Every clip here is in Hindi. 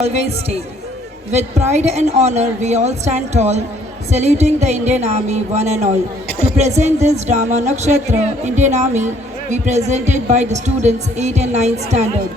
Always stay. With pride and honor, we all stand tall, saluting the Indian Army, one and all. To present this drama Nakshatra, Indian Army, we presented by the students 8 and 9 standard.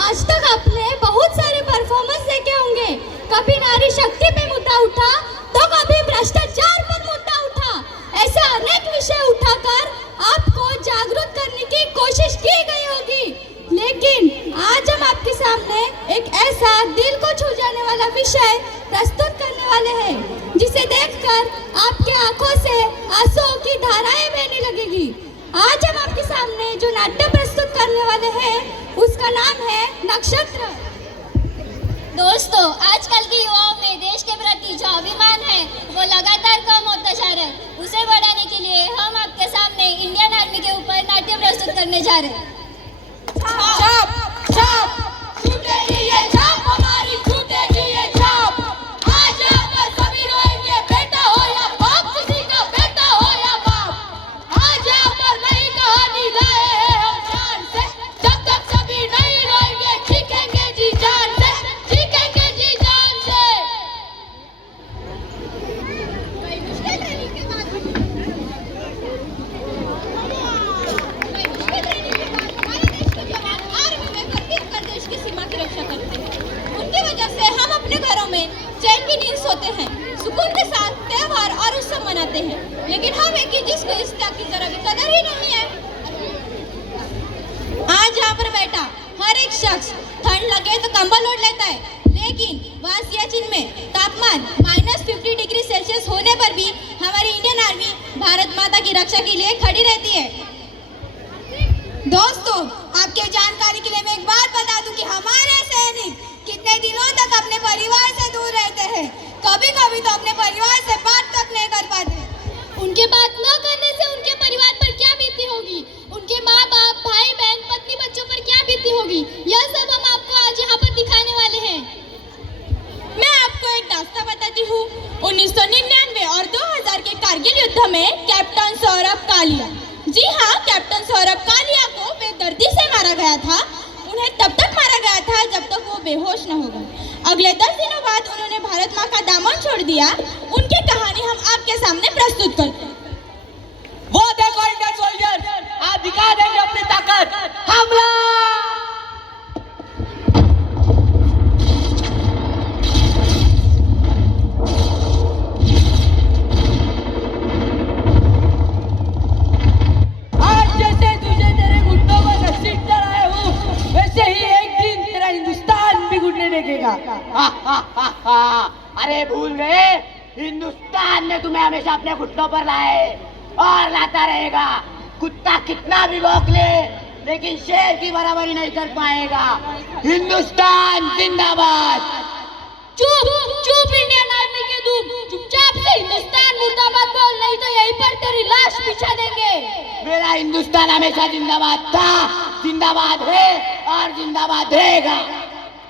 आज तक आपने बहुत सारे परफॉर्मेंस देखे होंगे। कभी नारी शक्ति पे मुद्दा उठा तो कभी भ्रष्टाचार पर मुद्दा उठा। ऐसे अनेक विषय उठाकर आपको जागरूक करने की कोशिश की गई होगी, लेकिन आज हम आपके सामने एक ऐसा दिल को छू जाने वाला विषय प्रस्तुत करने वाले हैं, जिसे देखकर आपके आंखों से आंसुओं की धाराएं बहने लगेगी। आज हम आपके सामने जो नाट्य प्रस्तुत करने वाले हैं उसका नाम है नक्षत्र। दोस्तों, आजकल के युवाओं में देश के प्रति जो अभिमान है वो लगातार कम होता जा रहा है। उसे बढ़ाने के लिए हम आपके सामने इंडियन आर्मी के ऊपर नाट्य प्रस्तुत करने जा रहे हैं। छाप छाप छूटेगी ये छाप, हमारी छूटेगी ये छाप। आज यहाँ पर सभी रोएंगे, बेटा हो या बाप, किसी का बेटा हो या बाप। आज यहाँ पर नई कहानी लाए हैं हम जान से, जब तक सभी नहीं रोएंगे चीखेंगे जी जान से, चीखेंगे जी जान से। कोई मुश्किल रहने के बाद हमारे देश के जवान आर्मी में भर्ती होकर देश की सीमा की रक्षा करते हैं। उनकी वजह से हम अपने घरों में चैन की नींद सोते हैं, सुकून के साथ त्योहार और उत्सव मनाते हैं। लेकिन हम एक ही जिसको इस त्याग की जरा भी कदर ही नहीं है। आज यहाँ पर बैठा हर एक शख्स ठंड लगे तो कंबल ओढ़ लेता है, लेकिन वहाँ सियाचिन में तापमान -50 डिग्री सेल्सियस होने पर भी हमारी इंडियन आर्मी भारत माता की रक्षा के लिए खड़ी रहती है। दोस्तों, आपके जानकारी के लिए मैं एक बात बता दूं कि हमारे सैनिक कितने दिनों तक अपने परिवार से दूर रहते हैं। कभी कभी तो अपने परिवार से बात तक नहीं कर पाते। उनके बात न करने से उनके परिवार पर क्या बीती होगी, उनके माँ बाप, भाई बहन, पत्नी बच्चों पर क्या बीती होगी, यह सब हम आपको आज यहाँ पर दिखाने वाले हैं। मैं आपको एक दास्तां बताती हूँ। 1999 और 2000 के कारगिल युद्ध में कैप्टन सौरभ कालिया, जी हाँ, कैप्टन सौरभ कालिया को बेदर्दी से मारा गया था। उन्हें तब तक मारा गया था जब तक वो बेहोश न हो गए। अगले 10 दिनों बाद उन्होंने भारत माँ का दामन छोड़ दिया। उनकी कहानी हम आपके सामने प्रस्तुत करते हैं। वो देखो इंडियन सोल्जर, आज दिखा देंगे अपनी ताकत। हमला! आज जैसे तुझे तेरे घुटनों पर घसीट कर आया हूँ, वैसे ही एक दिन तेरा हिंदुस्तान भी घुटने देखेगा। अरे भूल गए, हिंदुस्तान ने तुम्हें हमेशा अपने घुटनों पर लाए और लाता रहेगा। कुत्ता कितना भी भौंक ले, लेकिन शेर की बराबरी नहीं कर पाएगा। हिंदुस्तान जिंदाबाद। चुप चुप इंडियन आर्मी के दूत, चुपचाप से हिंदुस्तान मुर्दाबाद बोल, नहीं तो यहीं पर तेरी लाश बिछा देंगे। मेरा हिंदुस्तान हमेशा जिंदाबाद था, जिंदाबाद है और जिंदाबाद रहेगा।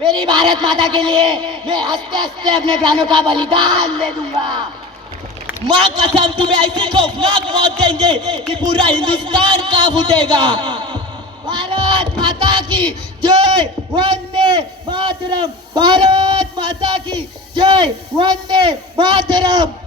मेरी भारत माता के लिए मैं हंसते हंसते अपने प्राणों का बलिदान दे दूंगा। माँ कसम, तुम्हें ऐसी खौफनाक मौत देंगे कि पूरा हिंदुस्तान कांप उठेगा। भारत माता की जय, वंदे मातरम। भारत माता की जय, वंदे मातरम।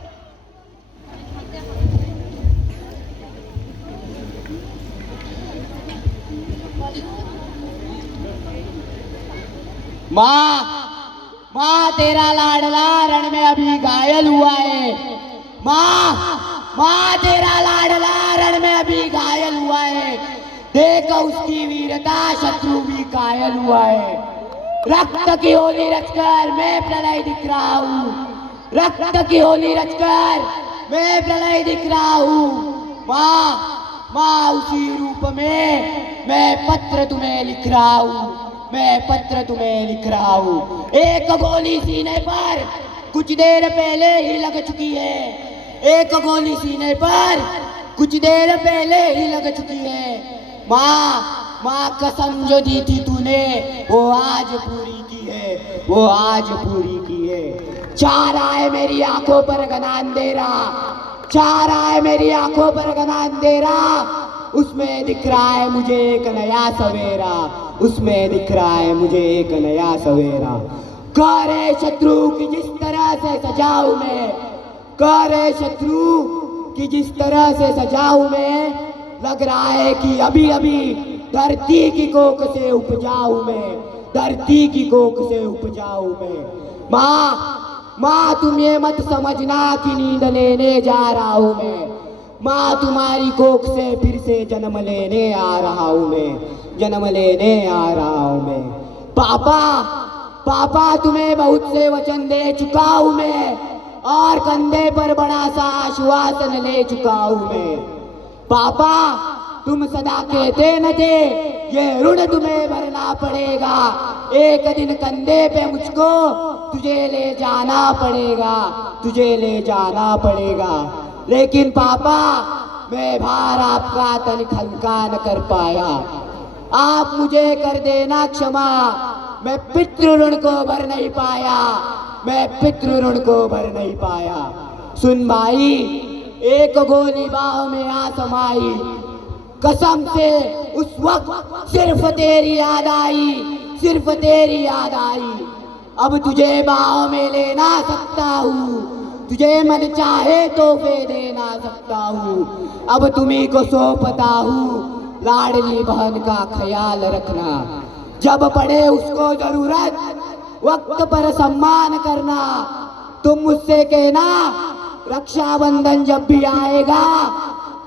माँ तेरा लाडला रण में अभी घायल हुआ है। माँ तेरा लाडला रण में अभी घायल हुआ है। देखो उसकी वीरता, शत्रु भी घायल हुआ है। रक्त की होली रचकर मैं प्रलय दिख रहा हूँ। रक्त की होली रचकर मैं प्रलय दिख रहा हूँ। माँ उसी रूप में मैं पत्र तुम्हें लिख रहा हूँ। मैं पत्र तुम्हें लिख रहा हूँ। एक गोली सीने पर कुछ देर पहले ही लग चुकी है। एक गोली सीने पर कुछ देर पहले ही लग चुकी है। माँ माँ कसम जो दी थी तूने वो आज पूरी की है, वो आज पूरी की है। छा रहा है मेरी आंखों पर घना अंधेरा, छा रहा है मेरी आंखों पर घना अंधेरा, उसमें दिख रहा है मुझे एक नया सवेरा, उसमें दिख रहा है मुझे एक नया सवेरा। करे शत्रु की जिस तरह से सजाऊं मैं, करे शत्रु की जिस तरह से सजाऊं मैं, लग रहा है कि अभी अभी धरती की कोख से उपजाऊं मैं, धरती की कोख से उपजाऊं मैं। माँ तुम ये मत समझना कि नींद लेने जा रहा हूं मैं, माँ तुम्हारी कोख से फिर से जन्म लेने आ रहा हूं मैं, जन्म लेने आ रहा हूं मैं। पापा तुम्हें बहुत से वचन दे चुका हूं मैं, और कंधे पर बड़ा सा आश्वासन ले चुका हूं मैं। पापा तुम सदा कहते न थे ये ऋण तुम्हें भरना पड़ेगा, एक दिन कंधे पे मुझको तुझे ले जाना पड़ेगा, तुझे ले जाना पड़ेगा। लेकिन पापा मैं भार आपका तनिक हल्का न कर पाया, आप मुझे कर देना क्षमा, मैं पितृ ऋण को भर नहीं पाया, मैं पितृ ऋण को भर नहीं पाया। सुन भाई, एक गोली बाहों में आ समाई, कसम से उस वक्त सिर्फ तेरी याद आई, सिर्फ तेरी याद आई। अब तुझे बाहों में ले ना सकता हूँ, तुझे मन चाहे तोहफे दे ना सकता हूँ, अब तुम्ही को सौंपता हूँ लाडली बहन का ख्याल रखना, जब पड़े उसको जरूरत वक्त पर सम्मान करना। तुम मुझसे कहना रक्षाबंधन जब भी आएगा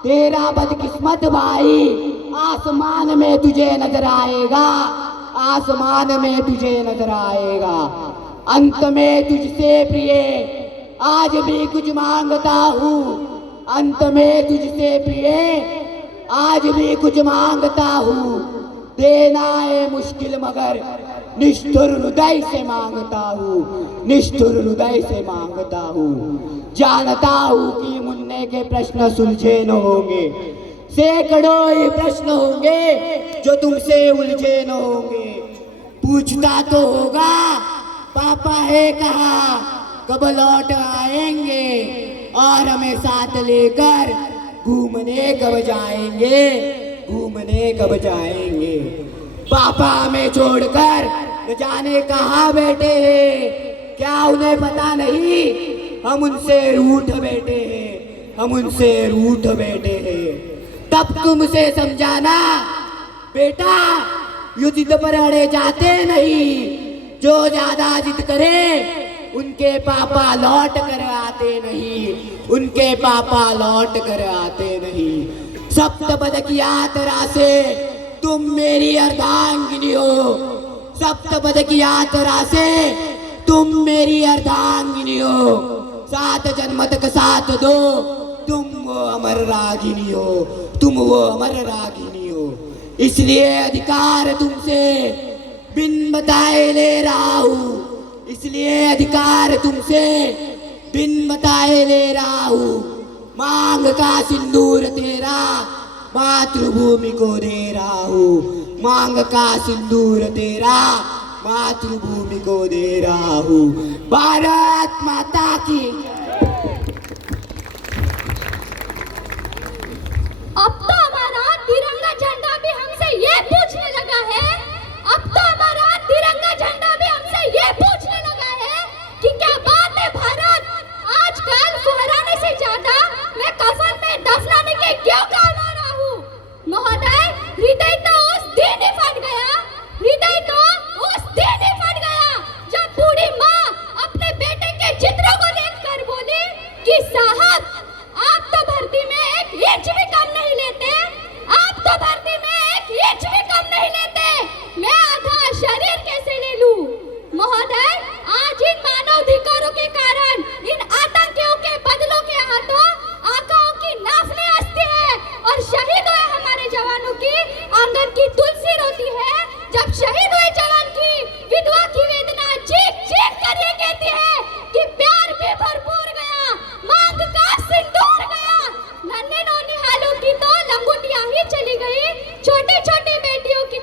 तेरा बदकिस्मत भाई आसमान में तुझे नजर आएगा, आसमान में तुझे नजर आएगा। अंत में तुझसे प्रिय आज भी कुछ मांगता हूँ, अंत में तुझसे प्रिय आज भी कुछ मांगता हूँ, देना है मुश्किल मगर निष्ठुर हृदय से मांगता हूँ, निष्ठुर हृदय से मांगता हूँ। जानता हूँ कि मुन्ने के प्रश्न सुलझे न होंगे, सैकड़ों ही प्रश्न होंगे जो तुमसे उलझे न होंगे। पूछता तो होगा पापा है कहाँ, कब लौट आएंगे, और हमें साथ लेकर घूमने कब जाएंगे, घूमने कब जाएंगे। पापा हमें छोड़कर न जाने कहाँ बैठे हैं, क्या उन्हें पता नहीं हम उनसे रूठ बैठे हैं, हम उनसे रूठ बैठे हैं। तब तुमसे समझाना बेटा यूं जिद पर अड़े जाते नहीं, जो ज्यादा जिद करे उनके पापा लौट कर आते नहीं, उनके पापा लौट कर आते नहीं। सप्तपद की यात्रा से तुम मेरी अर्धांगिनी हो, सप्तपद की यात्रा से तुम मेरी अर्धांगिनी हो, 7 जन्म तक साथ दो, तुम वो अमर रागिनी हो, तुम वो अमर रागिनी हो। इसलिए अधिकार तुमसे बिन बताए ले रहा हूँ, इसलिए अधिकार तुमसे बिन बताए ले रहा हूँ। मांग का सिंदूर तेरा मातृभूमि को दे रहा हूँ, मांग का सिंदूर तेरा मातृभूमि को दे रहा हूँ। भारत माता की। अब तो हमारा तिरंगा झंडा भी हमसे ये पूछने लगा है, अब तो हमारा तिरंगा झंडा भी हमसे ये पूछने लगा है कि क्या बात है भारत, आजकल फहराने से ज्यादा मैं कफन में दफनाने के क्यों काम आ रहा हूँ। महोदय हृदय तो उस दिन ही फट गया, हृदय तो उस दिन ही फट गया जब बूढ़ी माँ अपने बेटे के चित्रों को देखकर बोली कि साहब आप तो भर्ती में एक इंच भी कम नहीं लेते, आप तो भर्ती में एक इंच भी कम नहीं लेते, मैं आधा शरीर कैसे ले लूं। महोदय आज इन मानव अधिकारों के कारण इन आतंकियों के बदलों के हाथों आकाओं की नाफने हंसती है और शहीद हुए हमारे जवानों की आंगन की तुलसी रोती है। जब शहीद हुए जवान की विधवा की वेदना चीख चीख कर ये कहती है कि प्यार भी भरपूर गया, मांग का सिंदूर गया। नन्हे नौनिहालों की तो लंगोटियां ही चली गई, छोटी छोटी बेटियों की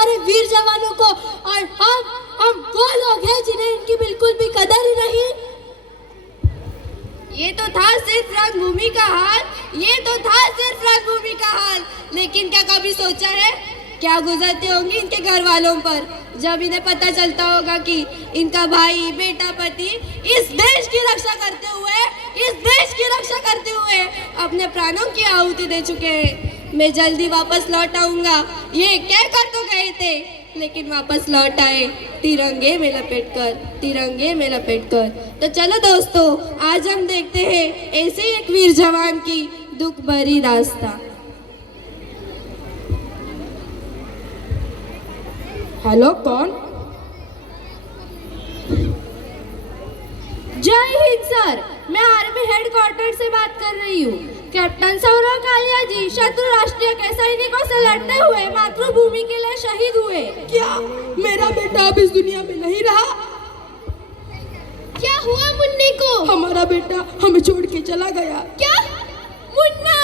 हमारे वीर जवानों को, और हम वो लोग हैं जिन्हें इनकी बिल्कुल भी कदर ही नहीं। ये तो था सिर्फ रंगभूमि का हाल, ये तो था सिर्फ रंगभूमि का हाल, लेकिन क्या कभी सोचा है क्या गुजरते होंगे इनके घर वालों पर जब इन्हें पता चलता होगा कि इनका भाई, बेटा, पति इस देश की रक्षा करते हुए अपने प्राणों की आहुति दे चुके हैं। मैं जल्दी वापस लौट आऊंगा ये कहकर तो गए थे, लेकिन वापस लौट आए तिरंगे में लपेटकर। तो चलो दोस्तों, आज हम देखते हैं ऐसे ही एक वीर जवान की दुख भरी दास्तां। हेलो, कौन? जय हिंद सर, मैं आर्मी हेडक्वार्टर से बात कर रही हूँ। कैप्टन सौरव कालिया जी शत्रु राष्ट्रीय के सैनिकों से लड़ते हुए मातृभूमि के लिए शहीद हुए। क्या मेरा बेटा अब इस दुनिया में नहीं रहा? क्या हुआ मुन्नी को? हमारा बेटा हमें छोड़ के चला गया। क्या? मुन्ना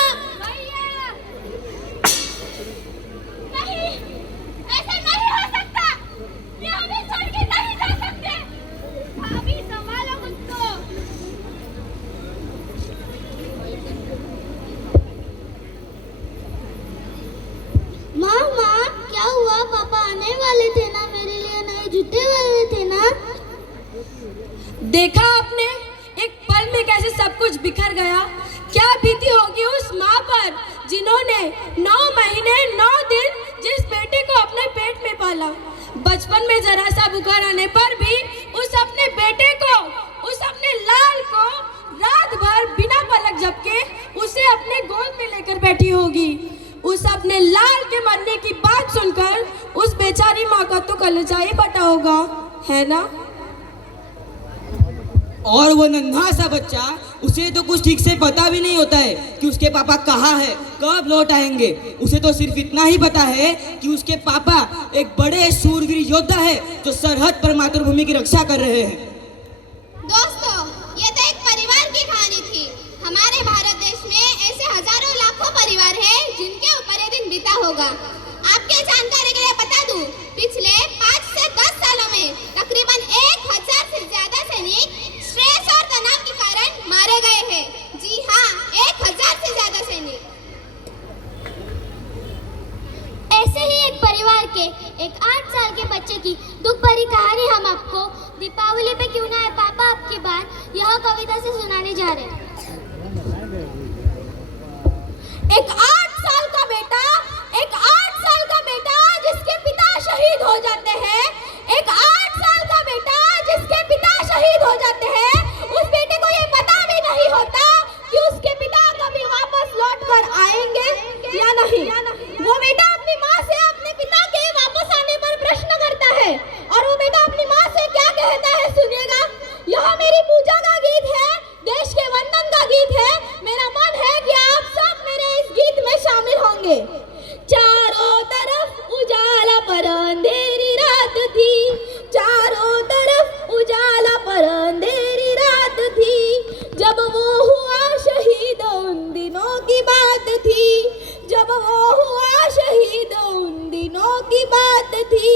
नहीं, ऐसा नहीं हो सकता। ये हमें छोड़ के नहीं जा सकते। अभी संभालो उसको। माँ, क्या हुआ? पापा आने वाले थे ना, मेरे लिए नए जूते वाले थे ना। देखा आपने एक पल में कैसे सब कुछ बिखर गया। क्या बीती होगी उस माँ पर जिन्होंने 9 महीने 9 दिन जिस बेटे को अपने पेट में पाला। बचपन में जरा सा बुखार आने पर भी उस अपने बेटे को, उस अपने लाल को रात भर बिना पलक झपके उसे अपने गोद में लेकर बैठी होगी। उस अपने लाल के मरने की बात सुनकर उस बेचारी माँ का तो कलेजा ही फटा होगा, है ना? और वो नन्हा सा बच्चा, उसे तो कुछ ठीक से पता भी नहीं होता है कि उसके पापा कहाँ है, कब लौट आएंगे। उसे तो सिर्फ इतना ही पता है कि उसके पापा एक बड़े शूरवीर योद्धा है जो सरहद पर मातृभूमि की रक्षा कर रहे हैं। दोस्तों, ये तो एक परिवार की कहानी थी। हमारे भारत देश में ऐसे हजारों लाखों परिवार हैं जिनके ऊपर ये दिन बीता होगा। आपके जानकारी के लिए बता दूं, पिछले 5 से 10 सालों में तकरीबन 1000 से ज्यादा सैनिक स्ट्रेस और तनाव के कारण मारे गए हैं। जी हाँ, 1000 से ज्यादा सैनिक। ऐसे ही एक परिवार के एक 8 साल के बच्चे की दुख भरी कहानी हम आपको दीपावली पे क्यों ना है पापा आपकी बात यह कविता से सुनाने जा रहे हैं। एक 8 साल का बेटा जिसके पिता शहीद हो जाते हैं, एक 8 साल का बेटा जिसके पिता शहीद हो जाते हैं, उस बेटे को ये पता भी नहीं होता कि उसके पिता कभी वापस लौट कर आएंगे या नहीं। वो बेटा अपनी माँ से अपने पिता के वापस आने पर प्रश्न करता है, और वो बेटा अपनी माँ से क्या कहता है सुनिएगा। यह मेरी पूजा का गीत है, देश के वंदन का गीत है। मेरा मन है कि आप सब मेरे इस गीत में शामिल होंगे। चारों तरफ उजाला पर अंधेरी रात थी, चारों तरफ उजाला पर अंधेरी रात थी, जब वो हुआ शहीद उन दिनों की बात थी, जब वो हुआ शहीद उन दिनों की बात थी।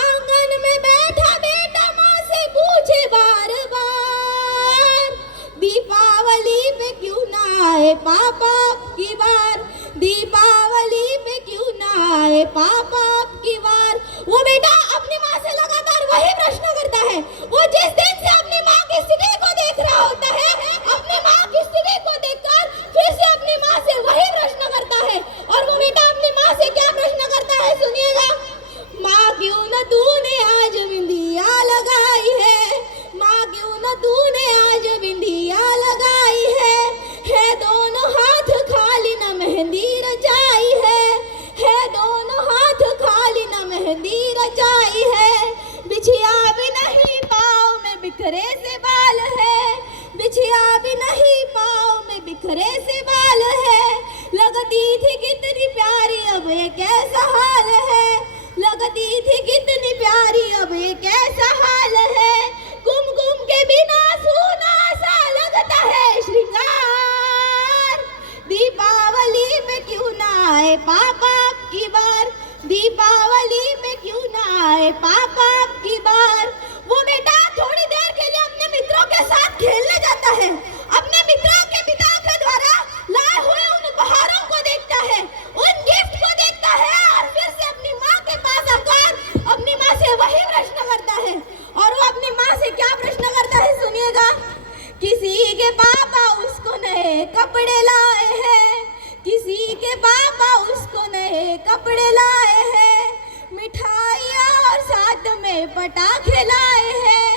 आंगन में बैठा बेटा माँ से पूछे बार बार, दीपावली पे क्यों ना आए पापा की बार, दीपावली पे क्यों ना आए पापा की बार। वो बेटा अपनी माँ से लगातार वही प्रश्न करता है। वो जिस दिन से अपनी माँ की स्थिति को देख रहा होता है, अपनी माँ की स्थिति को देखकर फिर से अपनी माँ से वही प्रश्न करता है। और वो बेटा अपनी माँ से क्या प्रश्न करता है सुनिएगा। माँ क्यों न तूने आज बिंदिया लगाई है, माँ क्यों न तूने आज बिंदिया लगाई है दोनों हाथ खाली न मेहंदी रचाई है दोनों हाथ खाली न मेहंदी रचाई है। बिछिया भी नहीं पाँव में बिखरे से बाल है, बिछिया भी नहीं पाँव में बिखरे से बाल है। लगती थी कितनी प्यारी अब ये कैसा हाल है, लगती थी कितनी प्यारी अब ये कैसा हाल है। कुमकुम के बिना सूना सा लगता है श्रृंगार, दीपावली पे क्यों ना आए पापा की बार, दीपावली पे आए पापा अब की बार। वो बेटा थोड़ी देर के लिए अपने मित्रों के साथ खेलने जाता है, अपने मित्रों के पिता के द्वारा लाए हुए उन उपहारों को देखता है, उन गिफ्ट को देखता है और फिर से अपनी माँ के पास आकर अपनी माँ से वही प्रश्न करता है। और वो अपनी माँ से क्या प्रश्न करता है सुनिएगा। किसी के पापा उसको नए कपड़े लाए हैं, किसी के पापा उसको नए कपड़े लाए हैं, मिठाइयाँ और साथ में पटाखे लाए हैं,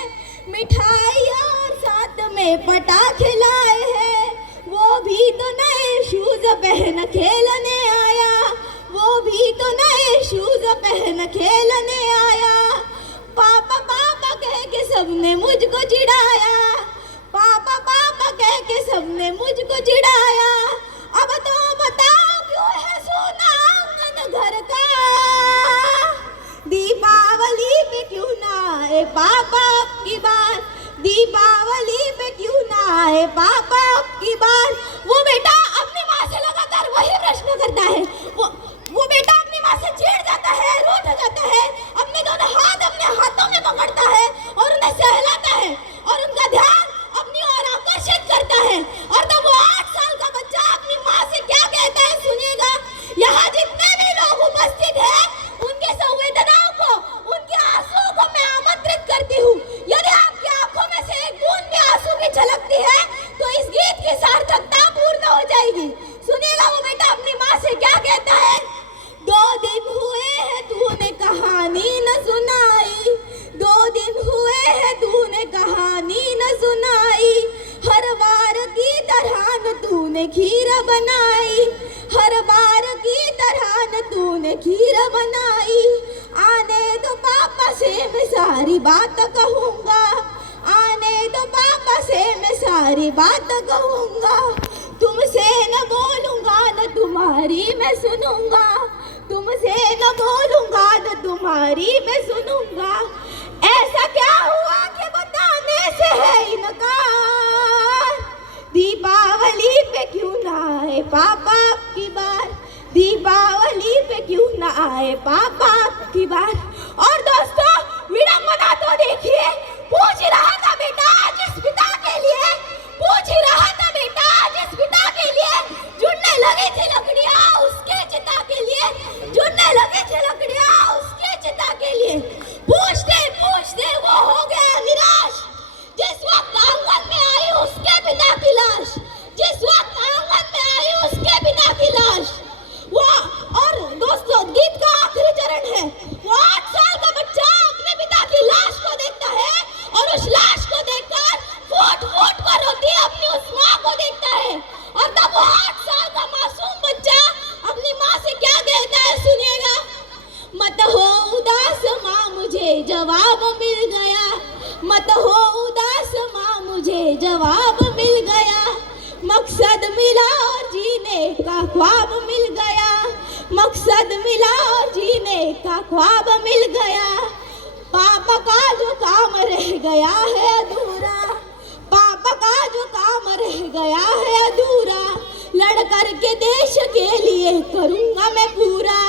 मिठाइयाँ और साथ में पटाखे लाए हैं। वो भी तो नए शूज पहन खेलने आया, वो भी तो नए शूज पहन खेलने आया। पापा पापा कह के सबने मुझको चिढ़ाया, पापा पापा कह के सबने मुझको चिढ़ाया। अब तो बताओ क्यों है सोना आंगन घर का, दीपावली पे क्यों ना आए पापा अब की बार, दीपावली पे क्यों ना आए पापा अब की बार। वो बेटा अपनी माँ से लगातार वही प्रश्न करता है, वो बेटा अपनी माँ से चिढ़ जाता है, रूठ जाता है, अपने दोनों हाथ अपने हाथों में पकड़ता है और उन्हें सहलाता है और उनका ध्यान अपनी ओर आकर्षित करता है। और तब वो 8 साल का बच्चा अपनी माँ से क्या कहता है सुनिएगा। यहाँ जितने भी लोग उपस्थित हैं उनके संवेदनाओं को, उनके आंसुओं को मैं आमंत्रित करती हूँ। यदि आपकी आंखों में से एक बूंद भी आंसू की झलकती है तो इस गीत की सार्थकता पूर्ण हो जाएगी। सुनिएगा वो बेटा अपनी माँ से क्या कहता है। 2 दिन हुए हैं तूने कहानी न सुनाई, 2 दिन हुए हैं तूने कहानी न सुनाई, हर बार की तरह न तूने खीर बनाई, हर बार की तरह न तूने खीर बनाई। आने तो पापा से मैं सारी बात कहूँगा, आने तो पापा से मैं सारी बात कहूँगा, तुमसे न बोलूँगा न तुम्हारी मैं सुनूँगा, तुमसे न बोलूँगा न तुम्हारी मैं सुनूँगा। ऐसा क्या हुआ कि बताने से है इनकार, दीपावली पे क्यों ना आए पापा अब की बार, दीपावली पे क्यों ना आए पापा अब की बार। और दोस्तों विडंबना तो देखिए, पूछ रहा था बेटा जिस पिता के लिए, पूछ रहा था बेटा जिस पिता के लिए जुड़ने लगी थी लकड़ियाँ उसके चिता के लिए, जुड़ने लगी थी लकड़ियाँ उसके चिता के लिए। पूछते पूछते वो हो गया निराश, जिस वक्त आंगन में आई उसके पिता की लाश, जिस वक्त आंगन में आई उसके पिता की लाश। वो और दोस्तों गीत का आखिरी चरण है, वो 8 साल का बच्चा अपने पिता की लाश को देखता है और उस लाश को देखकर फूट फूट कर रोती अपनी उस माँ को देखता है। और तब वो 8 साल का मासूम बच्चा अपनी माँ से क्या कहता है सुनिएगा। मत हो उदास माँ मुझे जवाब मिल गया, मत हो उदास माँ मुझे जवाब मिल गया, मकसद मिला और जीने का ख्वाब मिल गया, मकसद मिला और जीने का ख्वाब मिल गया। पापा का जो काम रह गया है अधूरा, पापा का जो काम रह गया है अधूरा, लड़ कर के देश के लिए करूँगा मैं पूरा,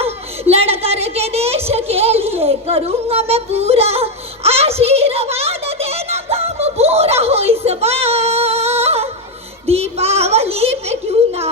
लड़ कर के देश के लिए करूँगा मैं पूरा। आशीर्वाद